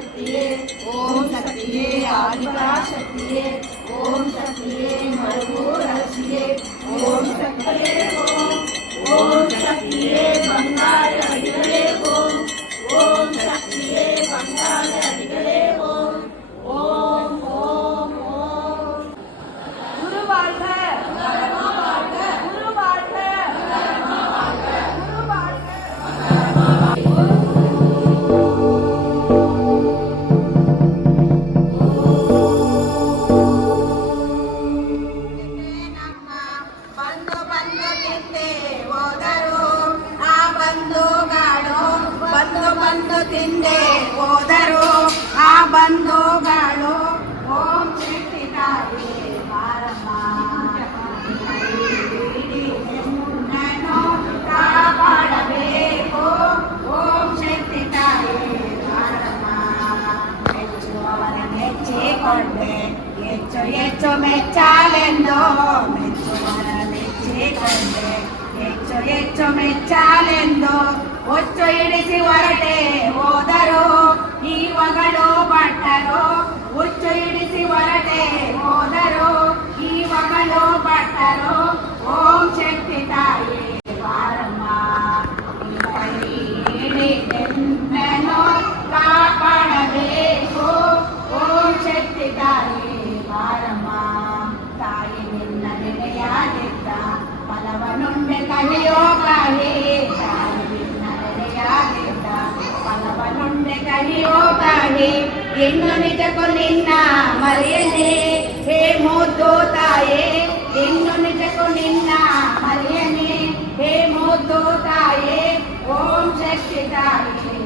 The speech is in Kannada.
ಶಕ್ತಿಯೇ ಓಂ ಶಕ್ತಿಯೇ ಆದಿಪರಾಶಕ್ತಿಯೇ ಓಂ ಶಕ್ತಿಯೇ ಮರಗೂರ ಹಸಿಯೇ ಓಂ ಶಕ್ತಿಯೇ ಓಂ ಶಕ್ತಿಯೇ ಬಂಗಾರ ಅಡಿಗಳೇ ಓಂ ಶಕ್ತಿಯೇ ಬಂಗಾರ ಅಡಿಗಳೇ ಓಂ ಓಂ ಓಂ ಓಂ. ಗುರು வாழ்க ಗುರು வாழ்க ಗುರು வாழ்க. ಬಂದು ತಿಂದೆ ಹೋದರು ಆ ಬಂಧುಗಳು ಓಂ ಶಕ್ತಿ ತಾಯಿ ಬಾರಮ್ಮ ನನ್ನನ್ನು ಕಾಪಾಡಬೇಕು ಓಂ ಶಕ್ತಿ ತಾಯಿ ಬಾರಮ್ಮ. ಮೆಚ್ಚುವವರ ಮೆಚ್ಚಿಕೊಂಡೆ ಹೆಚ್ಚು ಹೆಚ್ಚು ಮೆಚ್ಚಾಲೆಂದು ಮೆಚ್ಚುವವರ ಮೆಚ್ಚಿಕೊಂಡೆ ಹೆಚ್ಚು ಹೆಚ್ಚು ಮೆಚ್ಚಾಲೆಂದು ಒಚ್ಚು ಇಡಿಸಿ ಹೊರಟೆ ಹೋದರು ಈವಗಳು ಭಟ್ಟರು ಹುಚ್ಚು ಇಡಿಸಿ ಹೊರಟೆ ಹೋದರು ಈವಗಳು ಭಟ್ಟರು ಓಂ ಶಕ್ತಿ ತಾಯಿ ಬಾರಮ್ಮ ನಿನ್ನನ್ನು ಕಾಪಾಡಬೇಕು ಓಂ ಶಕ್ತಿ ತಾಯಿ ಬಾರಮ್ಮ. ತಾಯಿ ನಿನ್ನ ನೆನೆಯಾಗಿದ್ದ ಫಲವನುಂಡೆ ಕಹಿಯೋ ಕಹಿ ಕಹಿಯೋ ಕಾಹಿ ಇನ್ನು ನಿಜಕ್ಕೂ ನಿನ್ನ ಮರೆಯನೆ ಹೇ ಮುದ್ದು ತಾಯೇ ಇನ್ನು ನಿಜಕ್ಕೂ ನಿನ್ನ ಮರೆಯನೆ ಹೇ ಮುದ್ದು ತಾಯೇ ಓಂ ಶಕ್ತಿ ತಾಯೇ